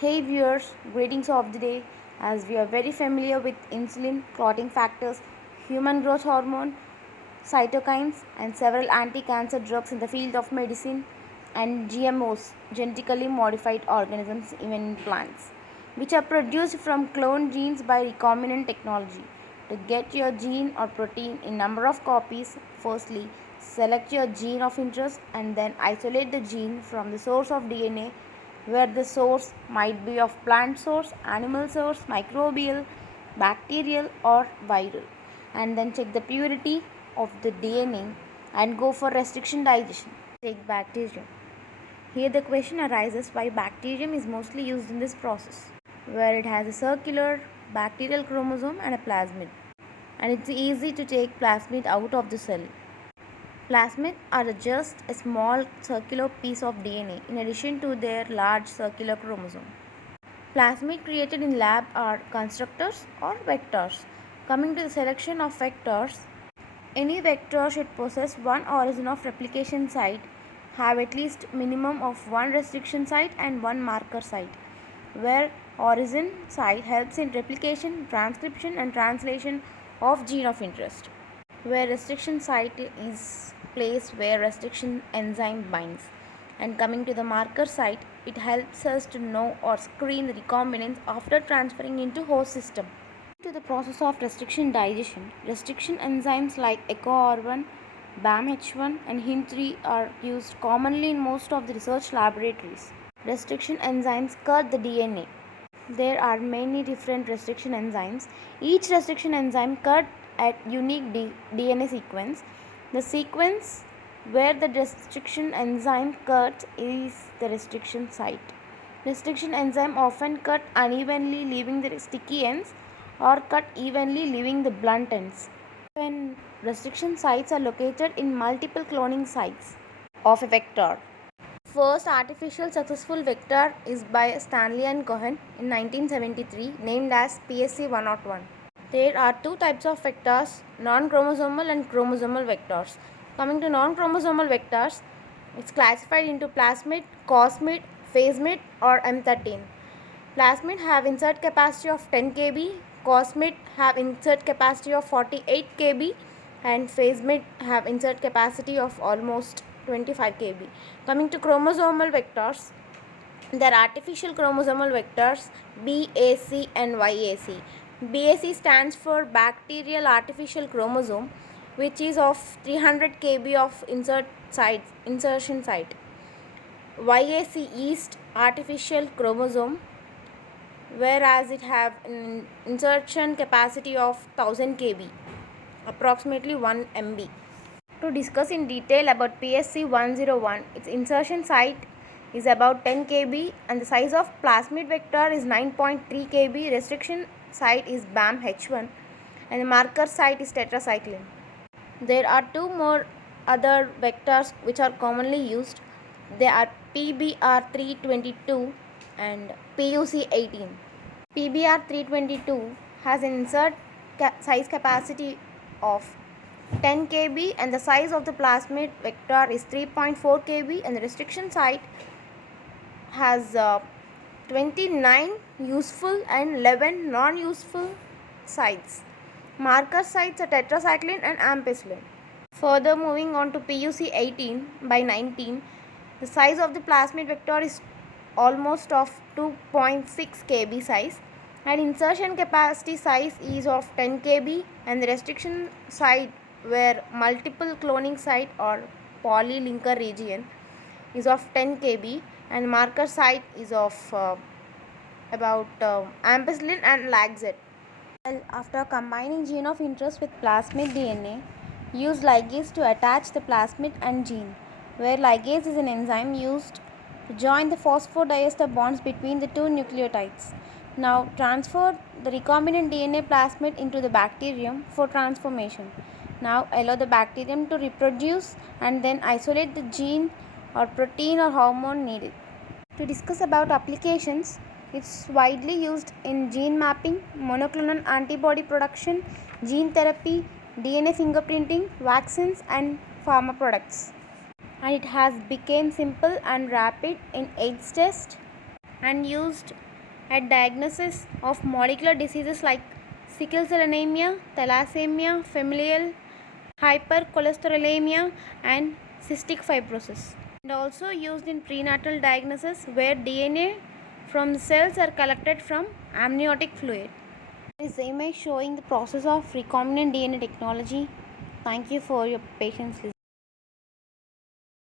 Hey viewers, greetings of the day. As we are very familiar with insulin, clotting factors, human growth hormone, cytokines, and several anti-cancer drugs in the field of medicine, and GMOs, genetically modified organisms, even in plants, which are produced from cloned genes by recombinant technology. To get your gene or protein in number of copies, firstly select your gene of interest and then isolate the gene from the source of DNA, where the source might be of plant source, animal source, microbial, bacterial, or viral, and then check the purity of the DNA and go for restriction digestion. Take bacterium. Here the question arises why bacterium is mostly used in this process, where it has a circular bacterial chromosome and a plasmid, and it's easy to take plasmid out of the cell. Plasmids are just a small circular piece of DNA in addition to their large circular chromosome. Plasmids created in lab are constructors or vectors. Coming to the selection of vectors, any vector should possess one origin of replication site, have at least minimum of one restriction site and one marker site, where origin site helps in replication, transcription and translation of gene of interest, where restriction site is place where restriction enzyme binds, and coming to the marker site, it helps us to know or screen the recombinants after transferring into host system. To the process of restriction digestion, restriction enzymes like EcoR1, BAMH1 and HIN3 are used commonly in most of the research laboratories. Restriction enzymes cut the DNA. There are many different restriction enzymes. Each restriction enzyme cut at unique DNA sequence. The sequence where the restriction enzyme cuts is the restriction site. Restriction enzyme often cut unevenly, leaving the sticky ends, or cut evenly, leaving the blunt ends. When restriction sites are located in multiple cloning sites of a vector. First artificial successful vector is by Stanley and Cohen in 1973, named as PSC-101. There are two types of vectors, non-chromosomal and chromosomal vectors. Coming to non-chromosomal vectors, it's classified into plasmid, cosmid, phasemid or M13. Plasmid have insert capacity of 10 kb, cosmid have insert capacity of 48 kb and phasemid have insert capacity of almost 25 kb. Coming to chromosomal vectors, there are artificial chromosomal vectors BAC and YAC. BAC stands for bacterial artificial chromosome, which is of 300 kb of insertion site. YAC yeast artificial chromosome, whereas it have an insertion capacity of 1000 kb, approximately 1 MB. To discuss in detail about PSC-101, its insertion site is about 10 kb and the size of plasmid vector is 9.3 kb. Restriction site is BAMH1 and the marker site is tetracycline. There are two more other vectors which are commonly used. They are PBR322 and PUC18. PBR322 has an insert size capacity of 10 kb and the size of the plasmid vector is 3.4 kb and the restriction site has 29 useful and 11 non-useful sites. Marker sites are tetracycline and ampicillin. Further moving on to PUC18 by 19, the size of the plasmid vector is almost of 2.6 kb size and insertion capacity size is of 10 kb and the restriction site where multiple cloning site or polylinker region is of 10 kb and marker site is of about ampicillin and laxate. Well, after combining gene of interest with plasmid DNA, use ligase to attach the plasmid and gene, where ligase is an enzyme used to join the phosphodiester bonds between the two nucleotides. Now transfer the recombinant DNA plasmid into the bacterium for transformation. Now allow the bacterium to reproduce and then isolate the gene or protein or hormone needed. To discuss about applications, it's widely used in gene mapping, monoclonal antibody production, gene therapy, DNA fingerprinting, vaccines and pharma products. And it has become simple and rapid in AIDS test and used at diagnosis of molecular diseases like sickle cell anemia, thalassemia, familial hypercholesterolemia, and cystic fibrosis. And also used in prenatal diagnosis where DNA from the cells are collected from amniotic fluid. This image showing the process of recombinant DNA technology. Thank you for your patience.